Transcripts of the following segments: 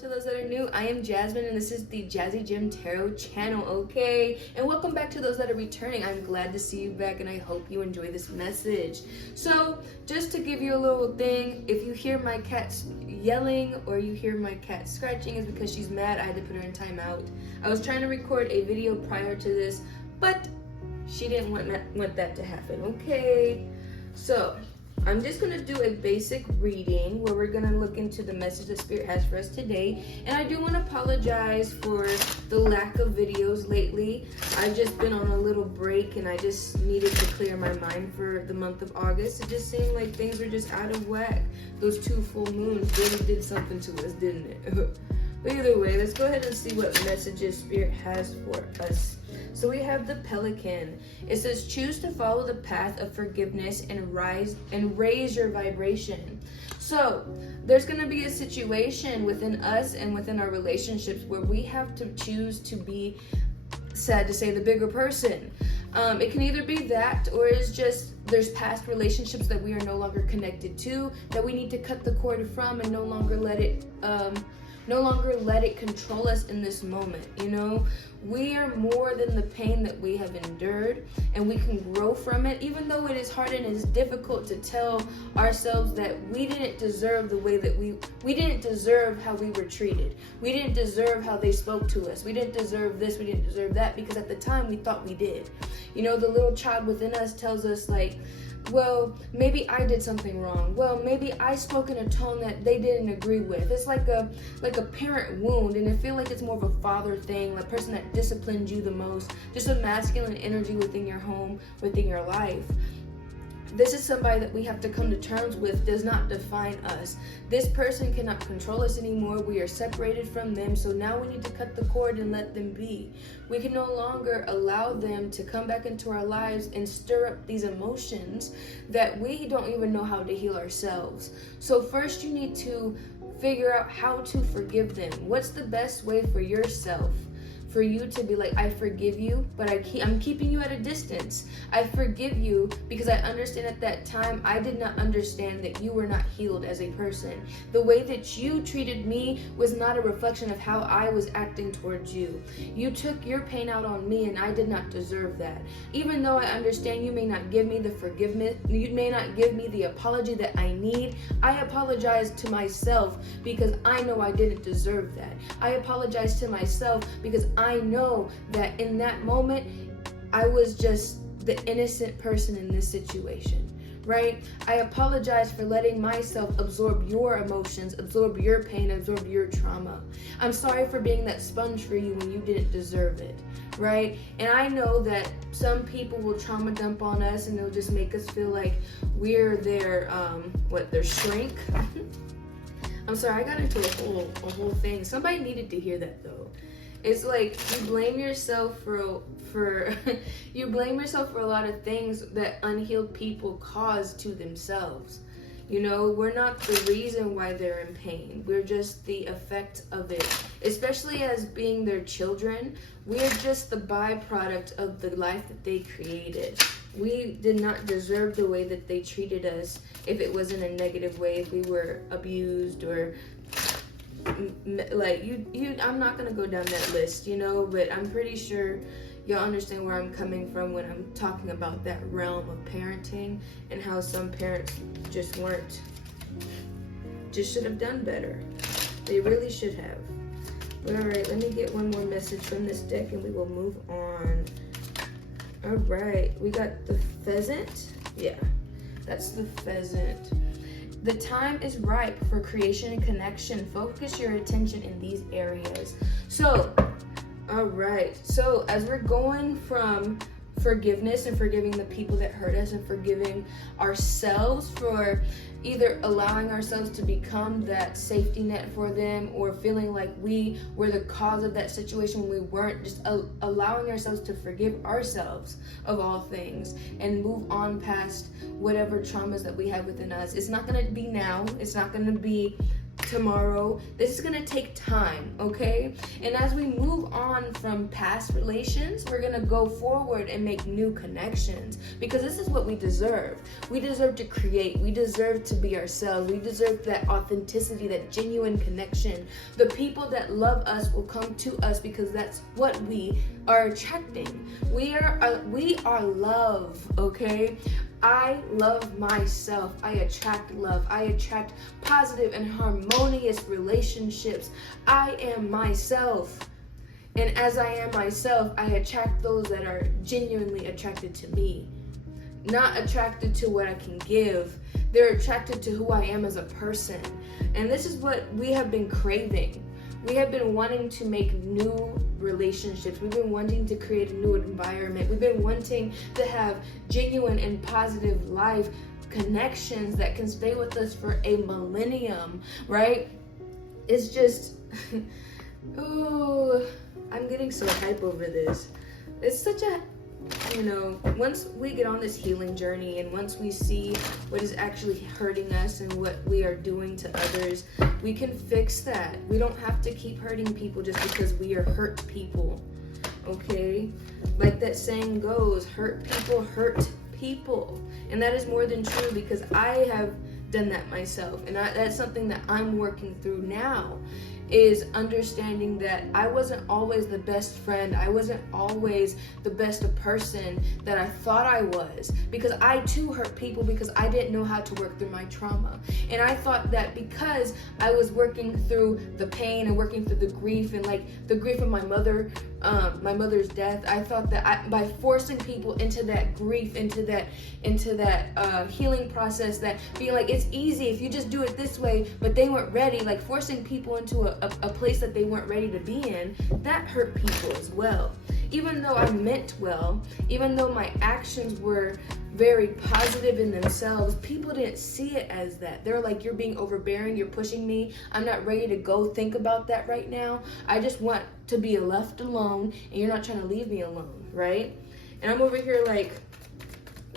to those that are new. I am Jasmine and this is the TheJazzyGemTarot channel, okay? And welcome back to those that are returning. I'm glad to see you back and I hope you enjoy this message. So, just to give you a little thing, if you hear my cat yelling or you hear my cat scratching, is because she's mad. I had to put her in timeout. I was trying to record a video prior to this, but she didn't want that to happen, okay? So, I'm just going to do a basic reading where we're going to look into the message that Spirit has for us today. And I do want to apologize for the lack of videos lately. I've just been on a little break and I just needed to clear my mind for the month of August. It just seemed like things were just out of whack. Those 2 full moons really did something to us, didn't it? But either way, let's go ahead and see what messages Spirit has for us. So we have the Pelican. It says, choose to follow the path of forgiveness and raise your vibration. So there's going to be a situation within us and within our relationships where we have to choose to be, sad to say, the bigger person. It can either be that, or it's just there's past relationships that we are no longer connected to, that we need to cut the cord from and no longer let it control us in this moment. You know, we are more than the pain that we have endured, and we can grow from it, even though it is hard and it is difficult to tell ourselves that we didn't deserve the way that we didn't deserve how we were treated. We didn't deserve how they spoke to us. We didn't deserve this, we didn't deserve that, because at the time we thought we did. You know, the little child within us tells us like, well, maybe I did something wrong. Well, maybe I spoke in a tone that they didn't agree with. It's like a parent wound, and I feel like it's more of a father thing, the person that disciplined you the most, just a masculine energy within your home, within your life. This is somebody that we have to come to terms with, does not define us. This person cannot control us anymore. We are separated from them, so now we need to cut the cord and let them be. We can no longer allow them to come back into our lives and stir up these emotions that we don't even know how to heal ourselves. So first you need to figure out how to forgive them. What's the best way for yourself? For you to be like, I forgive you, but I'm keeping you at a distance. I forgive you because I understand at that time I did not understand that you were not healed as a person. The way that you treated me was not a reflection of how I was acting towards you. You took your pain out on me and I did not deserve that. Even though I understand you may not give me the forgiveness, you may not give me the apology that I need, I apologize to myself because I know I didn't deserve that. I apologize to myself because I know that in that moment, I was just the innocent person in this situation, right? I apologize for letting myself absorb your emotions, absorb your pain, absorb your trauma. I'm sorry for being that sponge for you when you didn't deserve it, right? And I know that some people will trauma dump on us and they'll just make us feel like we're their shrink. I'm sorry, I got into a whole thing. Somebody needed to hear that though. It's like you blame yourself for you blame yourself for a lot of things that unhealed people cause to themselves. You know, we're not the reason why they're in pain. We're just the effect of it. Especially as being their children, we're just the byproduct of the life that they created. We did not deserve the way that they treated us if it was in a negative way, if we were abused or like I'm not gonna go down that list, you know, but I'm pretty sure y'all understand where I'm coming from when I'm talking about that realm of parenting and how some parents just should have done better. They really should have. But alright, let me get one more message from this deck and we will move on. Alright, we got the pheasant. Yeah, that's the pheasant. The time is ripe for creation and connection. Focus your attention in these areas. So, all right. So as we're going from forgiveness and forgiving the people that hurt us and forgiving ourselves for either allowing ourselves to become that safety net for them or feeling like we were the cause of that situation when we weren't, just allowing ourselves to forgive ourselves of all things and move on past whatever traumas that we have within us. It's not going to be now. It's not going to be tomorrow. This is gonna take time, okay? And as we move on from past relations, we're gonna go forward and make new connections, because this is what we deserve. We deserve to create. We deserve to be ourselves. We deserve that authenticity, that genuine connection. The people that love us will come to us because that's what we are attracting. We are love, okay? I love myself. I attract love. I attract positive and harmonious relationships. I am myself. And as I am myself, I attract those that are genuinely attracted to me. Not attracted to what I can give. They're attracted to who I am as a person. And this is what we have been craving. We have been wanting to make new relationships. We've been wanting to create a new environment. We've been wanting to have genuine and positive life connections that can stay with us for a millennium, right? It's just, oh, I'm getting so hype over this. It's such a, once we get on this healing journey and once we see what is actually hurting us and what we are doing to others, we can fix that. We don't have to keep hurting people just because we are hurt people, okay? Like that saying goes, hurt people. And that is more than true, because I have done that myself. And that's something that I'm working through now, is understanding that I wasn't always the best friend. I wasn't always the best person that I thought I was, because I too hurt people because I didn't know how to work through my trauma. And I thought that because I was working through the pain and working through the grief, and like the grief of my mother's death, I thought that by forcing people into that grief, into that healing process, that being like, it's easy if you just do it this way, but they weren't ready, like forcing people into a place that they weren't ready to be in, that hurt people as well. Even though I meant well, even though my actions were very positive in themselves, people didn't see it as that. They're like, you're being overbearing, you're pushing me, I'm not ready to go think about that right now. I just want to be left alone, and you're not trying to leave me alone, right? And I'm over here like,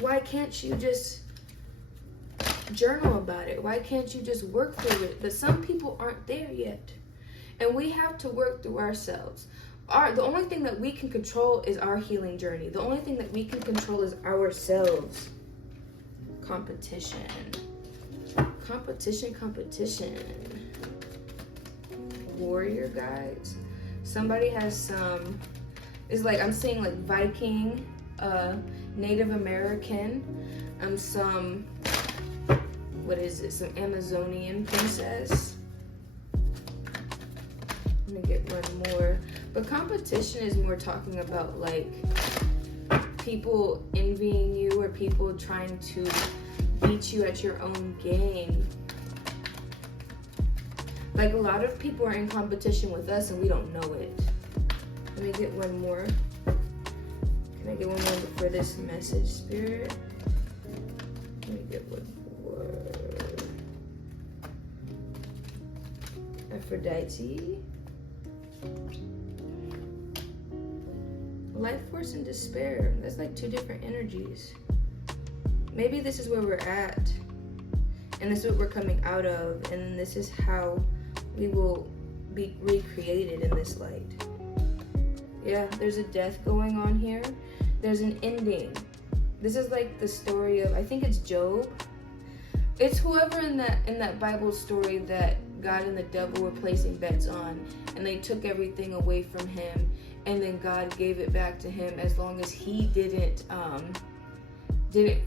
why can't you just journal about it? Why can't you just work through it? But some people aren't there yet. And we have to work through ourselves. The only thing that we can control is our healing journey. The only thing that we can control is ourselves. Competition. Warrior guides. Somebody has some, it's like, I'm seeing like Viking, Native American, some, what is it? Some Amazonian princess. Let me get one more. But competition is more talking about like people envying you, or people trying to beat you at your own game. Like a lot of people are in competition with us and we don't know it. Let me get one more. Can I get one more for this message, Spirit? Let me get one more. Aphrodite. Life force and despair. That's like two different energies. Maybe this is where we're at, and this is what we're coming out of, and this is how we will be recreated in this light. Yeah, there's a death going on here. There's an ending. This is like the story of, I think it's Job. It's whoever in that Bible story that God and the devil were placing bets on, and they took everything away from him, and then God gave it back to him as long as he didn't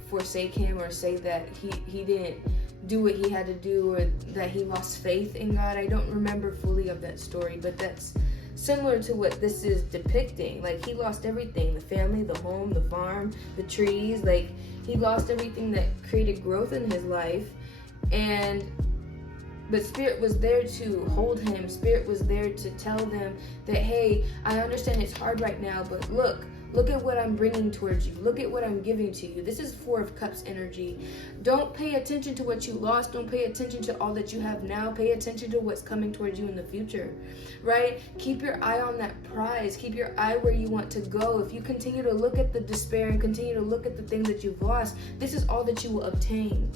forsake him, or say that he didn't do what he had to do, or that he lost faith in God. I don't remember fully of that story, but that's similar to what this is depicting. Like, he lost everything: the family, the home, the farm, the trees. Like, he lost everything that created growth in his life. But Spirit was there to hold him. Spirit was there to tell them that, hey, I understand it's hard right now, but look at what I'm bringing towards you. Look at what I'm giving to you. This is Four of Cups energy. Don't pay attention to what you lost. Don't pay attention to all that you have now. Pay attention to what's coming towards you in the future, right? Keep your eye on that prize. Keep your eye where you want to go. If you continue to look at the despair and continue to look at the things that you've lost, this is all that you will obtain.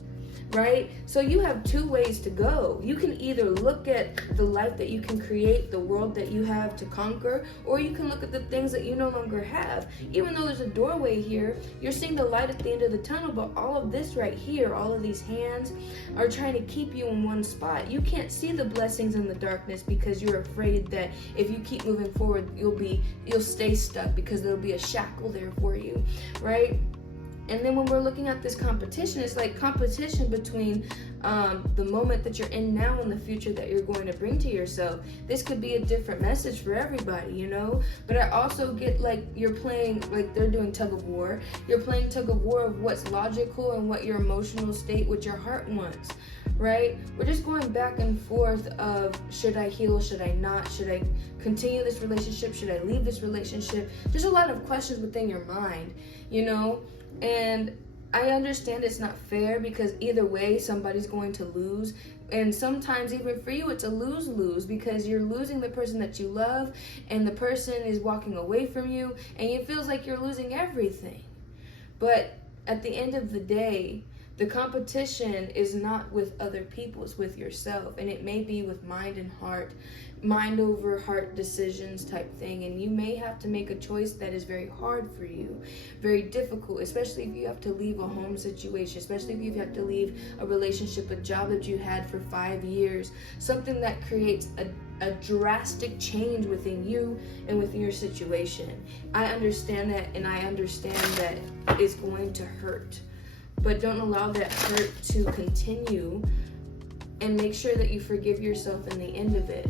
right? So you have two ways to go. You can either look at the life that you can create, the world that you have to conquer, or you can look at the things that you no longer have. Even though there's a doorway here, you're seeing the light at the end of the tunnel, but all of this right here, all of these hands are trying to keep you in one spot. You can't see the blessings in the darkness because you're afraid that if you keep moving forward, you'll stay stuck because there'll be a shackle there for you, right? And then when we're looking at this competition, it's like competition between the moment that you're in now and the future that you're going to bring to yourself. This could be a different message for everybody, you know? But I also get like you're playing, like they're doing tug of war. You're playing tug of war of what's logical and what your emotional state, what your heart wants, right? We're just going back and forth of should I heal, should I not? Should I continue this relationship? Should I leave this relationship? Just a lot of questions within your mind, you know? And I understand it's not fair because either way somebody's going to lose, and sometimes even for you it's a lose-lose because you're losing the person that you love and the person is walking away from you and it feels like you're losing everything. But at the end of the day, the competition is not with other people, it's with yourself, and it may be with mind and heart, mind over heart decisions type thing, and you may have to make a choice that is very hard for you, very difficult, especially if you have to leave a home situation, especially if you have to leave a relationship, a job that you had for 5 years, something that creates a drastic change within you and within your situation. I understand that, and I understand that it's going to hurt. But don't allow that hurt to continue, and make sure that you forgive yourself in the end of it.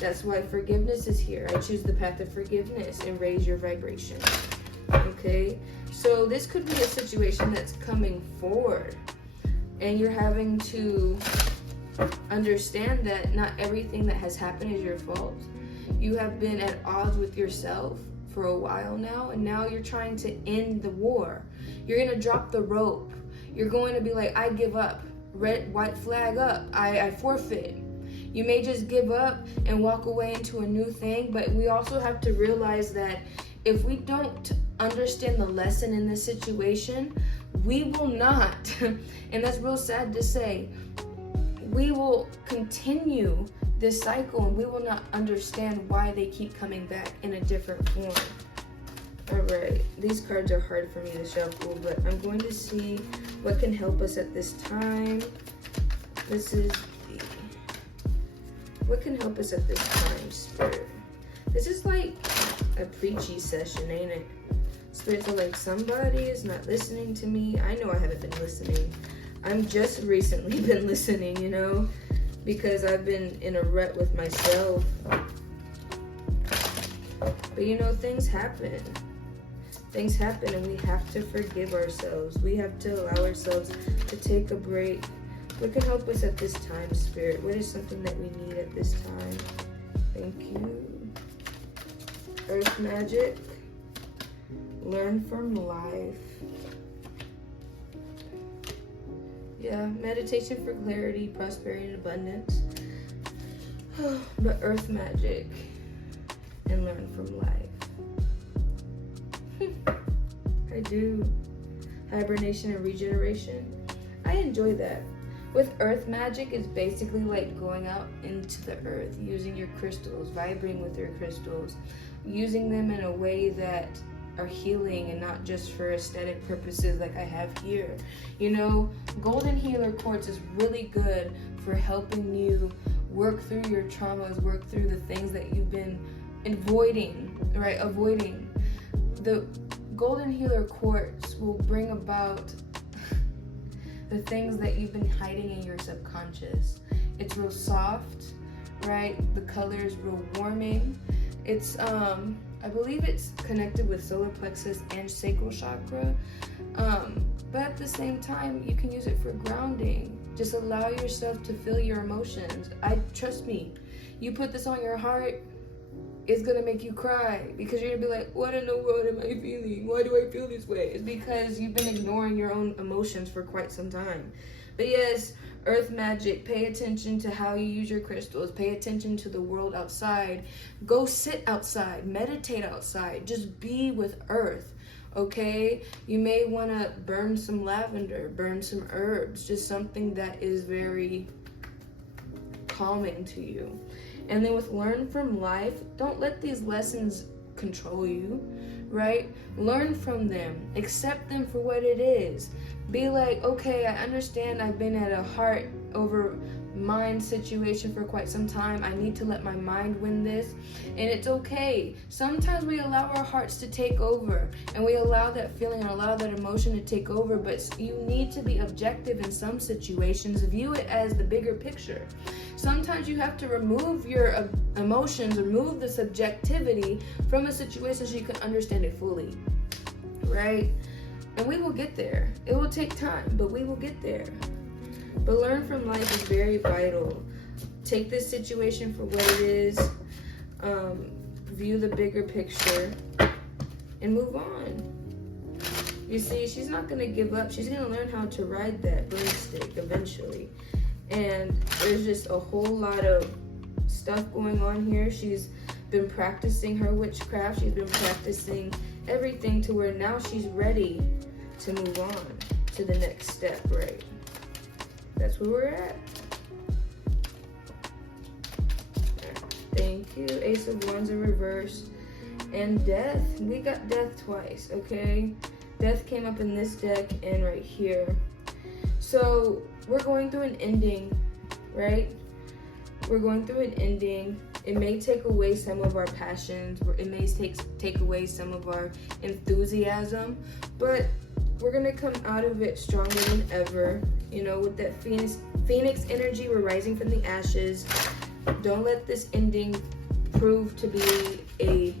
That's why forgiveness is here. I choose the path of forgiveness and raise your vibration. Okay? So this could be a situation that's coming forward, and you're having to understand that not everything that has happened is your fault. You have been at odds with yourself for a while now, and now you're trying to end the war. You're gonna drop the rope. You're going to be like, I give up. Red, white flag up. I forfeit. You may just give up and walk away into a new thing, but we also have to realize that if we don't understand the lesson in this situation, we will not, and that's real sad to say, we will continue this cycle and we will not understand why they keep coming back in a different form. Alright, these cards are hard for me to shuffle, but I'm going to see what can help us at this time. This is what can help us at this time, Spirit. This is like a preachy session, ain't it? Spirits are like, somebody is not listening to me. I know I haven't been listening. I'm just recently been listening, you know, because I've been in a rut with myself. But you know, things happen. Things happen, and we have to forgive ourselves. We have to allow ourselves to take a break. What can help us at this time, Spirit? What is something that we need at this time? Thank you. Earth magic. Learn from life. Yeah, meditation for clarity, prosperity, and abundance. But earth magic and learn from life. I do. Hibernation and regeneration. I enjoy that. With earth magic, it's basically like going out into the earth, using your crystals, vibrating with your crystals, using them in a way that are healing and not just for aesthetic purposes like I have here. You know, golden healer quartz is really good for helping you work through your traumas, work through the things that you've been avoiding, right? Avoiding. The golden healer quartz will bring about the things that you've been hiding in your subconscious. It's real soft, right? The color is real warming. It's I believe it's connected with solar plexus and sacral chakra, but at the same time you can use it for grounding. Just allow yourself to feel your emotions. Trust me, you put this on your heart, it's gonna make you cry because you're gonna be like, what in the world am I feeling? Why do I feel this way? It's because you've been ignoring your own emotions for quite some time. But yes, earth magic, pay attention to how you use your crystals, pay attention to the world outside, go sit outside, meditate outside, just be with earth, okay? You may want to burn some lavender, burn some herbs, just something that is very calming to you. And then with learn from life, don't let these lessons control you, right? Learn from them, accept them for what it is. Be like, okay, I understand I've been at a heart over mind situation for quite some time. I need to let my mind win this, and it's okay. Sometimes we allow our hearts to take over, and we allow that feeling and allow that emotion to take over, but you need to be objective in some situations. View it as the bigger picture. Sometimes you have to remove your emotions, remove the subjectivity from a situation so you can understand it fully, right? And we will get there. It will take time, but we will get there. But learn from life is very vital. Take this situation for what it is. View the bigger picture and move on. You see, she's not going to give up. She's going to learn how to ride that broomstick eventually. And there's just a whole lot of stuff going on here. She's been practicing her witchcraft. She's been practicing everything to where now she's ready to move on to the next step, right? That's where we're at. Thank you. Ace of Wands in reverse. And death. We got death twice, okay? Death came up in this deck and right here. So we're going through an ending, right? We're going through an ending. It may take away some of our passions. It may take away some of our enthusiasm. But we're going to come out of it stronger than ever. You know, with that phoenix energy, we're rising from the ashes. Don't let this ending prove to be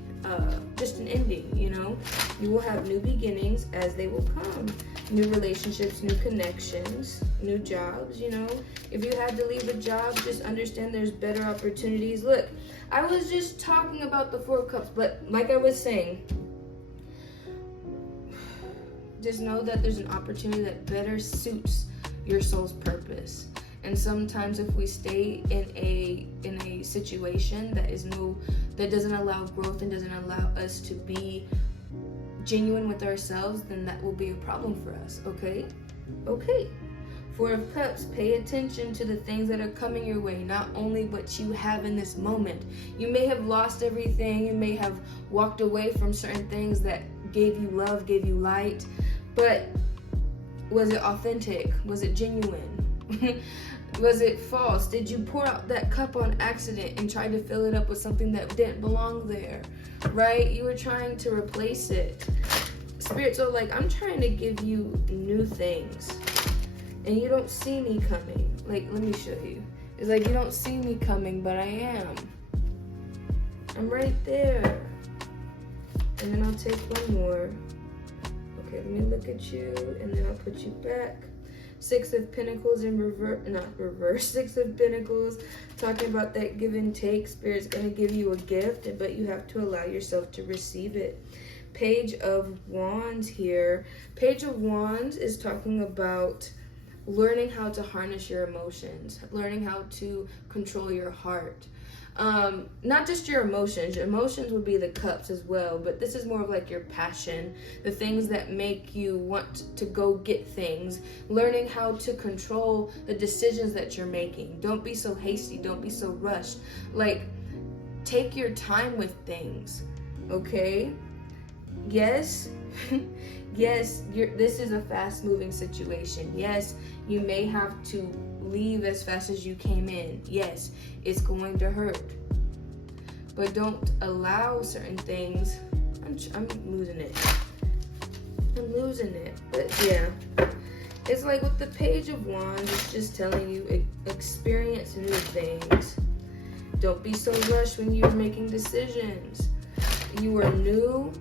just an ending, you know. You will have new beginnings as they will come. New relationships, new connections, new jobs, you know. If you had to leave a job, just understand there's better opportunities. Look, I was just talking about the Four of Cups, but like I was saying, just know that there's an opportunity that better suits your soul's purpose. And sometimes if we stay in a situation that doesn't allow growth and doesn't allow us to be genuine with ourselves, then that will be a problem for us, okay? Okay. Four of Cups, pay attention to the things that are coming your way, not only what you have in this moment. You may have lost everything, you may have walked away from certain things that gave you love, gave you light, but was it authentic? Was it genuine? Was it false? Did you pour out that cup on accident and try to fill it up with something that didn't belong there, right? You were trying to replace it. Spirits are like, I'm trying to give you new things, and you don't see me coming. Like, let me show you. It's like, you don't see me coming, but I am. I'm right there. And then I'll take one more. Okay, let me look at you, and then I'll put you back. Six of Pentacles in reverse. Six of Pentacles, talking about that give and take. Spirit's going to give you a gift, but you have to allow yourself to receive it. Page of Wands here. Page of Wands is talking about learning how to harness your emotions, learning how to control your heart. Not just your emotions. Your emotions would be the cups as well, but this is more of like your passion, the things that make you want to go get things, learning how to control the decisions that you're making. Don't be so hasty, don't be so rushed. Like, take your time with things, okay? Yes, yes, this is a fast-moving situation. Yes, you may have to leave as fast as you came in. Yes, it's going to hurt. But don't allow certain things. I'm losing it. I'm losing it. But yeah, it's like with the Page of Wands, it's just telling you experience new things. Don't be so rushed when you're making decisions. You are new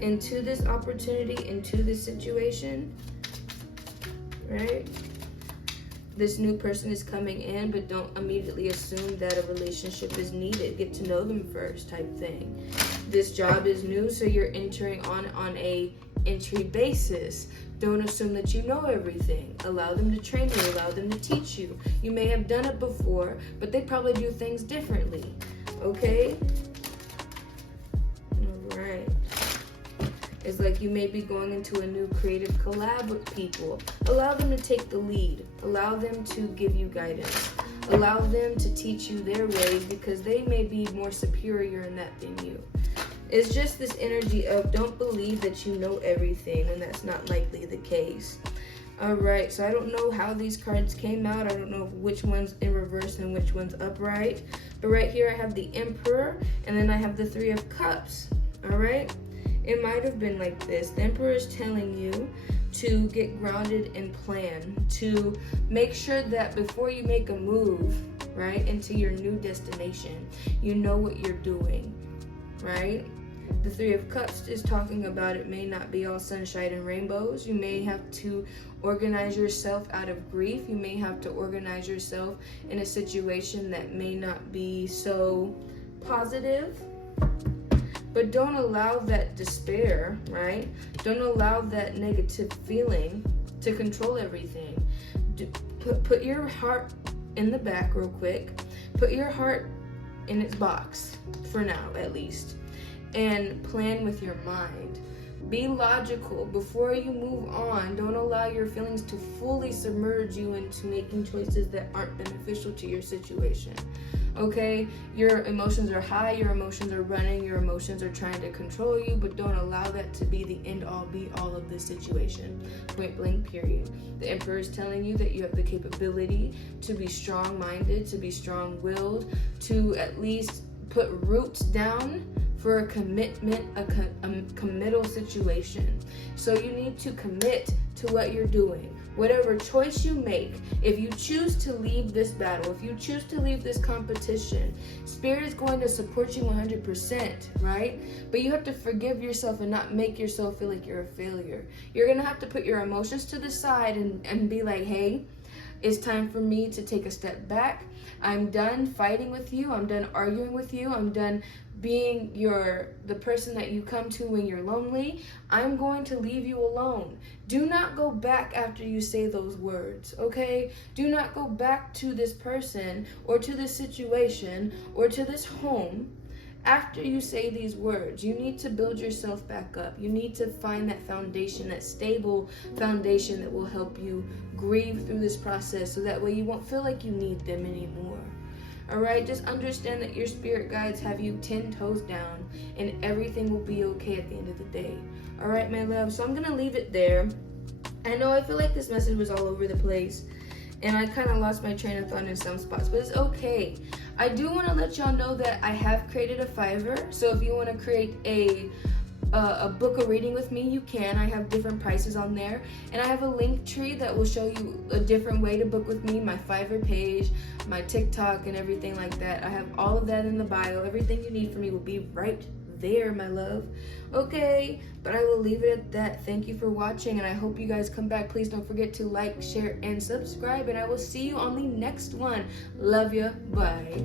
into this opportunity, into this situation, right? This new person is coming in, but don't immediately assume that a relationship is needed. Get to know them first, type thing. This job is new, so you're entering on a entry basis. Don't assume that you know everything. Allow them to train you, allow them to teach you. You may have done it before, but they probably do things differently, okay? All right. It's like you may be going into a new creative collab with people. Allow them to take the lead. Allow them to give you guidance. Allow them to teach you their ways, because they may be more superior in that than you. It's just this energy of don't believe that you know everything when that's not likely the case. Alright, so I don't know how these cards came out. I don't know which one's in reverse and which one's upright. But right here I have the Emperor, and then I have the Three of Cups. Alright? It might have been like this. The Emperor is telling you to get grounded and plan, to make sure that before you make a move, right, into your new destination, you know what you're doing, right? The Three of Cups is talking about it may not be all sunshine and rainbows. You may have to organize yourself out of grief. You may have to organize yourself in a situation that may not be so positive. But don't allow that despair, right? Don't allow that negative feeling to control everything. Put your heart in the back real quick. Put your heart in its box, for now at least. And plan with your mind. Be logical before you move on. Don't allow your feelings to fully submerge you into making choices that aren't beneficial to your situation. Okay, your emotions are high, your emotions are running, your emotions are trying to control you, but don't allow that to be the end all be all of this situation. Point blank, period. The Emperor is telling you that you have the capability to be strong-minded, to be strong-willed, to at least put roots down for a commitment, a committal situation. So you need to commit to what you're doing. Whatever choice you make, if you choose to leave this battle, if you choose to leave this competition, Spirit is going to support you 100%, right? But you have to forgive yourself and not make yourself feel like you're a failure. You're going to have to put your emotions to the side and be like, hey, it's time for me to take a step back. I'm done fighting with you. I'm done arguing with you. I'm done being the person that you come to when you're lonely. I'm going to leave you alone. Do not go back after you say those words, okay? Do not go back to this person or to this situation or to this home after you say these words. You need to build yourself back up. You need to find that foundation, that stable foundation that will help you grieve through this process, so that way you won't feel like you need them anymore. Alright, just understand that your spirit guides have you 10 toes down, and everything will be okay at the end of the day. Alright, my love, so I'm going to leave it there. I know I feel like this message was all over the place, and I kind of lost my train of thought in some spots, but it's okay. I do want to let y'all know that I have created a Fiverr, so if you want to create a book a reading with me, you can. I have different prices on there, and I have a link tree that will show you a different way to book with me, my Fiverr page, my TikTok, and everything like that. I have all of that in the bio. Everything you need from me will be right there, my love. Okay, but I will leave it at that. Thank you for watching, and I hope you guys come back. Please don't forget to like, share, and subscribe, and I will see you on the next one. Love ya. Bye.